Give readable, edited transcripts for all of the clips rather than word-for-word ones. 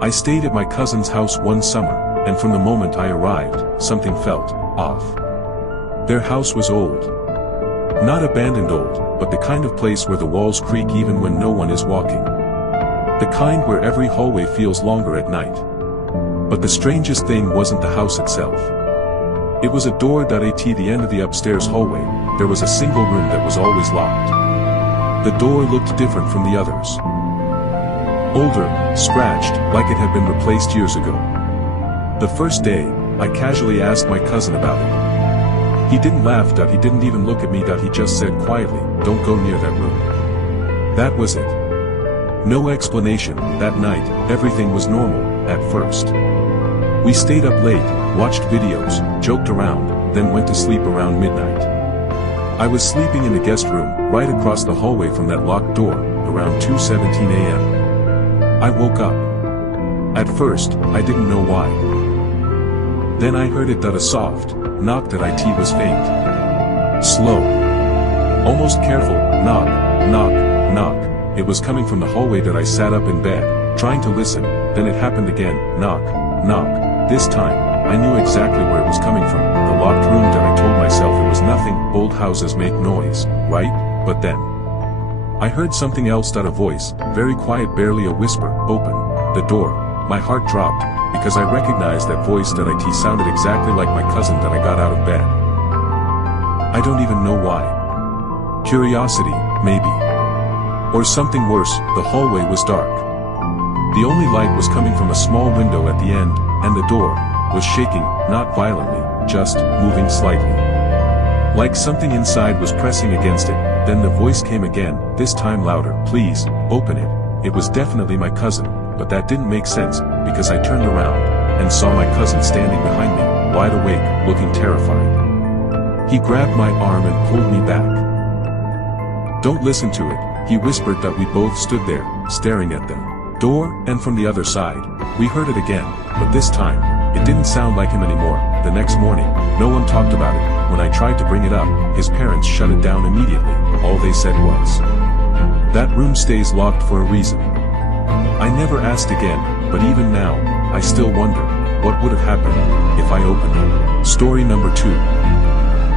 I stayed at my cousin's house one summer, and from the moment I arrived, something felt off. Their house was old. Not abandoned old, but the kind of place where the walls creak even when no one is walking. The kind where every hallway feels longer at night. But the strangest thing wasn't the house itself. It was a door at the end of the upstairs hallway. There was a single room that was always locked. The door looked different from the others. Older, scratched, like it had been replaced years ago. The first day, I casually asked my cousin about it. He didn't laugh, he didn't even look at me, he just said quietly, "Don't go near that room." That was it. No explanation. That night, everything was normal, at first. We stayed up late, watched videos, joked around, then went to sleep around midnight. I was sleeping in the guest room, right across the hallway from that locked door, around 2:17 a.m. I woke up. At first, I didn't know why. Then I heard it that a soft knock that it was faint. Slow. Almost careful, knock, knock, knock. It was coming from the hallway that I sat up in bed, trying to listen, then it happened again, knock, knock. This time, I knew exactly where it was coming from, the locked room that I told myself it was nothing, old houses make noise, right? But then, I heard something else, a voice, very quiet, barely a whisper, open the door. My heart dropped, because I recognized that voice that it sounded exactly like my cousin that I got out of bed. I don't even know why. Curiosity, maybe. Or something worse, the hallway was dark. The only light was coming from a small window at the end, and the door was shaking, not violently, just moving slightly. Like something inside was pressing against it. Then the voice came again, this time louder, "Please, open it." It was definitely my cousin, but that didn't make sense, because I turned around, and saw my cousin standing behind me, wide awake, looking terrified. He grabbed my arm and pulled me back. "Don't listen to it," he whispered. That we both stood there, staring at the door, and from the other side, we heard it again, but this time, it didn't sound like him anymore. The next morning, no one talked about it. When I tried to bring it up, his parents shut it down immediately. All they said was, "That room stays locked for a reason." I never asked again, but even now, I still wonder, what would have happened if I opened it? Story number 2.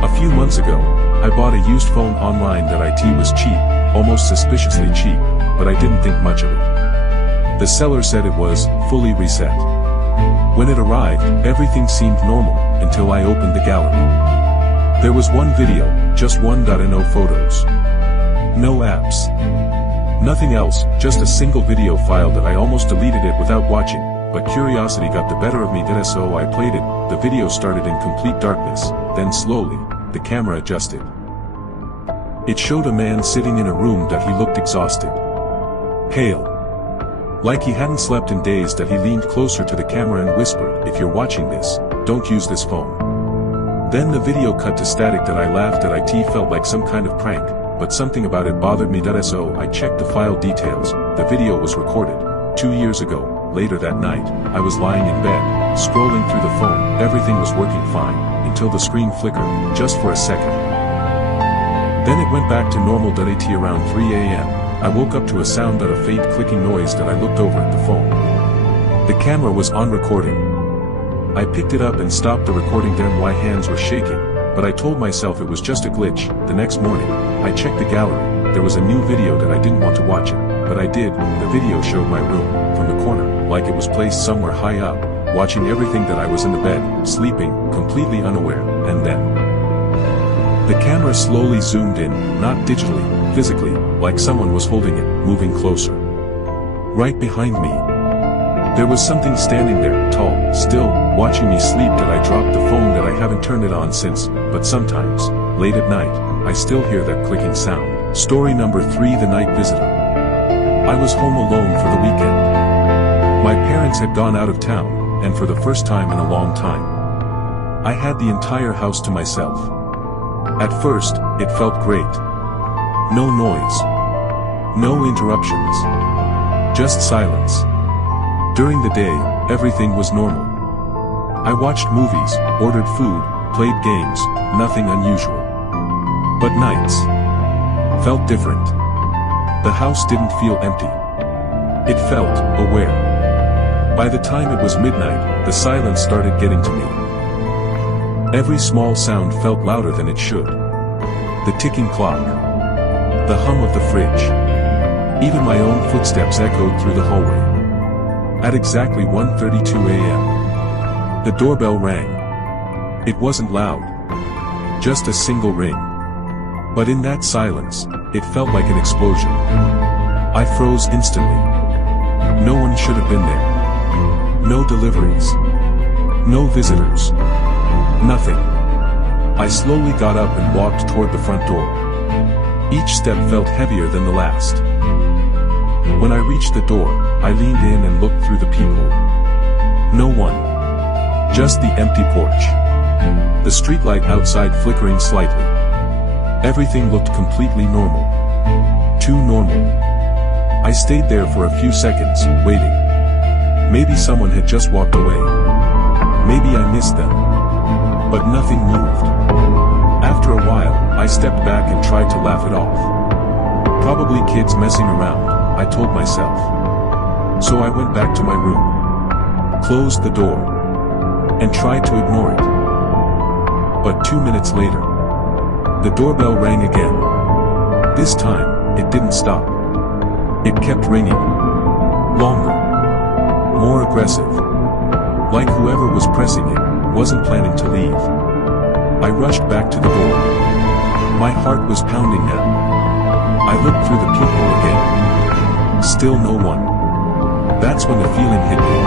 A few months ago, I bought a used phone online that was cheap, almost suspiciously cheap, but I didn't think much of it. The seller said it was fully reset. When it arrived, everything seemed normal, until I opened the gallery. There was one video, just one, no photos. No apps. Nothing else, just a single video file that I almost deleted it without watching, but curiosity got the better of me, so I played it. The video started in complete darkness, then slowly, the camera adjusted. It showed a man sitting in a room that he looked exhausted. Pale. Like he hadn't slept in days. That he leaned closer to the camera and whispered, "If you're watching this, don't use this phone." Then the video cut to static. That I laughed at. It felt like some kind of prank, but something about it bothered me. So I checked the file details. The video was recorded 2 years ago. Later that night, I was lying in bed, scrolling through the phone. Everything was working fine, until the screen flickered, just for a second. Then it went back to normal. At around 3 a.m. I woke up to a sound, a faint clicking noise. That I looked over at the phone. The camera was on recording. I picked it up and stopped the recording. Then my hands were shaking, but I told myself it was just a glitch. The next morning, I checked the gallery. There was a new video that I didn't want to watch it, but I did. The video showed my room, from the corner, like it was placed somewhere high up, watching everything. That I was in the bed, sleeping, completely unaware, and then the camera slowly zoomed in, not digitally, physically, like someone was holding it, moving closer. Right behind me. There was something standing there, tall, still, watching me sleep. That I dropped the phone. That I haven't turned it on since, but sometimes, late at night, I still hear that clicking sound. Story number 3. The Night Visitor. I was home alone for the weekend. My parents had gone out of town, and for the first time in a long time, I had the entire house to myself. At first, it felt great. No noise. No interruptions. Just silence. During the day, everything was normal. I watched movies, ordered food, played games, nothing unusual. But nights felt different. The house didn't feel empty. It felt aware. By the time it was midnight, the silence started getting to me. Every small sound felt louder than it should. The ticking clock. The hum of the fridge. Even my own footsteps echoed through the hallway. At exactly 1:32 a.m., the doorbell rang. It wasn't loud. Just a single ring. But in that silence, it felt like an explosion. I froze instantly. No one should have been there. No deliveries. No visitors. Nothing. I slowly got up and walked toward the front door. Each step felt heavier than the last. When I reached the door, I leaned in and looked through the peephole. No one. Just the empty porch. The streetlight outside flickering slightly. Everything looked completely normal. Too normal. I stayed there for a few seconds, waiting. Maybe someone had just walked away. Maybe I missed them. But nothing moved. After a while, I stepped back and tried to laugh it off. Probably kids messing around, I told myself. So I went back to my room, closed the door, and tried to ignore it. But 2 minutes later, the doorbell rang again. This time, it didn't stop. It kept ringing. Longer. More aggressive. Like whoever was pressing it wasn't planning to leave. I rushed back to the door. My heart was pounding now. I looked through the peephole again. Still no one. That's when the feeling hit me.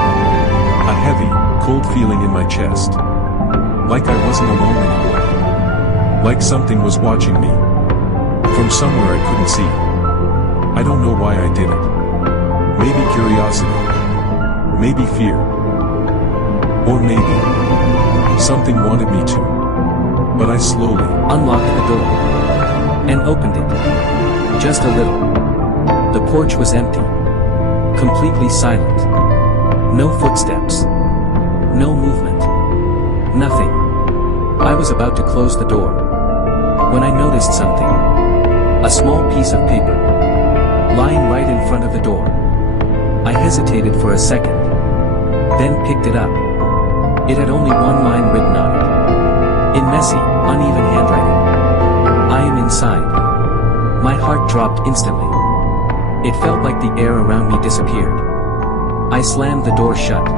A heavy, cold feeling in my chest. Like I wasn't alone anymore. Like something was watching me. From somewhere I couldn't see. I don't know why I did it. Maybe curiosity. Maybe fear. Or maybe something wanted me to. But I slowly unlocked the door and opened it. Just a little. The porch was empty. Completely silent. No footsteps. No movement. Nothing. I was about to close the door when I noticed something. A small piece of paper lying right in front of the door. I hesitated for a second, then picked it up. It had only one line written on it. In messy, uneven handwriting. I am inside. My heart dropped instantly. It felt like the air around me disappeared. I slammed the door shut.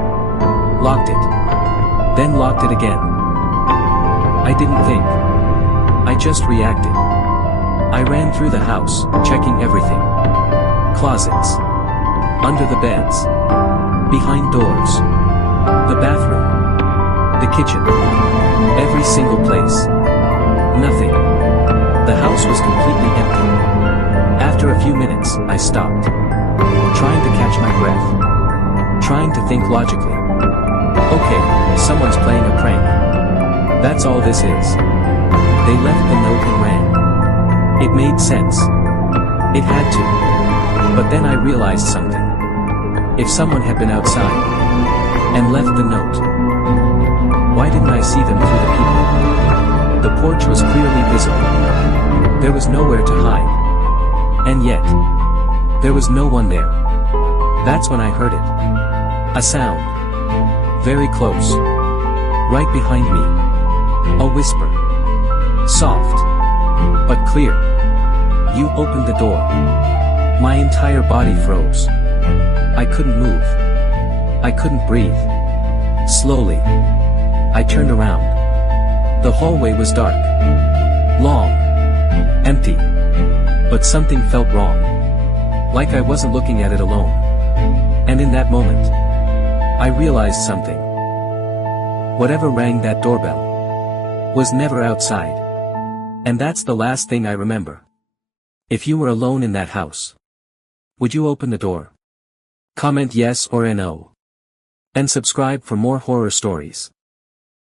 Locked it. Then locked it again. I didn't think. I just reacted. I ran through the house, checking everything. Closets. Under the beds. Behind doors. The bathroom. The kitchen. Every single place. Nothing. The house was completely empty. After a few minutes, I stopped. Trying to catch my breath. Trying to think logically. Okay, someone's playing a prank. That's all this is. They left the note and ran. It made sense. It had to. But then I realized something. If someone had been outside and left the note, why didn't I see them through the peephole? The porch was clearly visible. There was nowhere to hide. And yet, there was no one there. That's when I heard it. A sound. Very close. Right behind me. A whisper. Soft. But clear. You opened the door. My entire body froze. I couldn't move. I couldn't breathe. Slowly, I turned around. The hallway was dark. Long. Empty. But something felt wrong. Like I wasn't looking at it alone. And in that moment, I realized something. Whatever rang that doorbell was never outside. And that's the last thing I remember. If you were alone in that house, would you open the door? Comment yes or no. And subscribe for more horror stories.